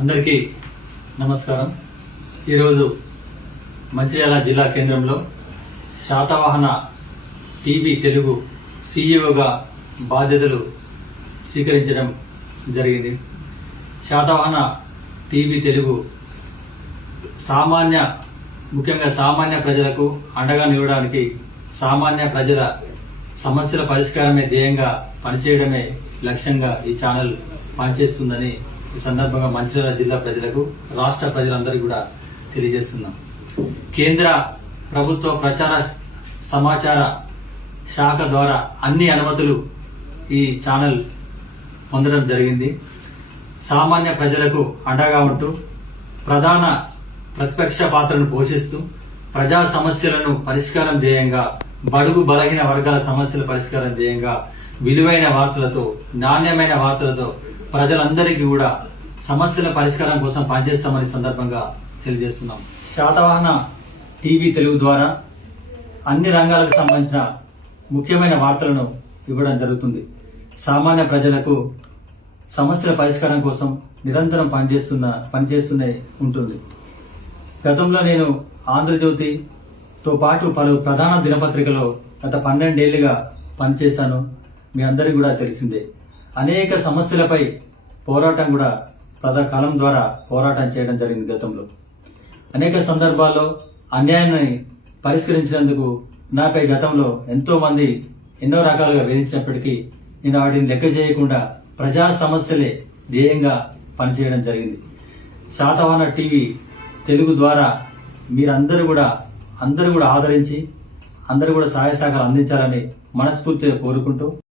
అందరికీ నమస్కారం. ఈరోజు మంచిర్యాల జిల్లా కేంద్రంలో శాతవాహన టీవీ తెలుగు సీఈఓగా బాధ్యతలు స్వీకరించడం జరిగింది. శాతవాహన టీవీ తెలుగు ముఖ్యంగా సామాన్య ప్రజలకు అండగా నిలవడానికి, సామాన్య ప్రజల సమస్యల పరిష్కారమే ధ్యేయంగా పనిచేయడమే లక్ష్యంగా ఈ ఛానల్ పనిచేస్తుందని ఈ సందర్భంగా మంచిర్యాల జిల్లా ప్రజలకు, రాష్ట్ర ప్రజలందరికీ కూడా తెలియజేస్తున్నాం. కేంద్ర ప్రభుత్వ ప్రచార సమాచార శాఖ ద్వారా అన్ని అనుమతులు ఈ ఛానల్ పొందడం జరిగింది. సామాన్య ప్రజలకు అండగా ఉంటూ ప్రధాన ప్రతిపక్ష పాత్రను పోషిస్తూ ప్రజా సమస్యలను పరిష్కారం ధ్యేయంగా, బడుగు బలహీన వర్గాల సమస్యల పరిష్కారం ధ్యేయంగా విలువైన వార్తలతో, నాణ్యమైన వార్తలతో ప్రజలందరికీ కూడా సమస్యల పరిష్కారం కోసం పనిచేస్తామని సందర్భంగా తెలియజేస్తున్నాం. శాతవాహన టీవీ తెలుగు ద్వారా అన్ని రంగాలకు సంబంధించిన ముఖ్యమైన వార్తలను ఇవ్వడం జరుగుతుంది. సామాన్య ప్రజలకు సమస్యల పరిష్కారం కోసం నిరంతరం పనిచేస్తూనే ఉంటుంది. గతంలో నేను ఆంధ్రజ్యోతితో పాటు పలు ప్రధాన దినపత్రికలో గత 12 ఏళ్లుగా పనిచేశాను. మీ అందరికీ కూడా తెలిసిందే. అనేక సమస్యలపై పోరాటం కూడా కలం ద్వారా పోరాటం చేయడం జరిగింది. గతంలో అనేక సందర్భాల్లో అన్యాయాన్ని పరిష్కరించినందుకు నాపై గతంలో ఎంతో మంది ఎన్నో రకాలుగా వేధించినప్పటికీ నేను వాటిని లెక్క చేయకుండా ప్రజా సమస్యలే ధ్యేయంగా పనిచేయడం జరిగింది. శాతవాహన టీవీ తెలుగు ద్వారా మీరందరూ కూడా ఆదరించి అందరూ కూడా సహాయ సహకారాలు అందించాలని మనస్ఫూర్తిగా కోరుకుంటూ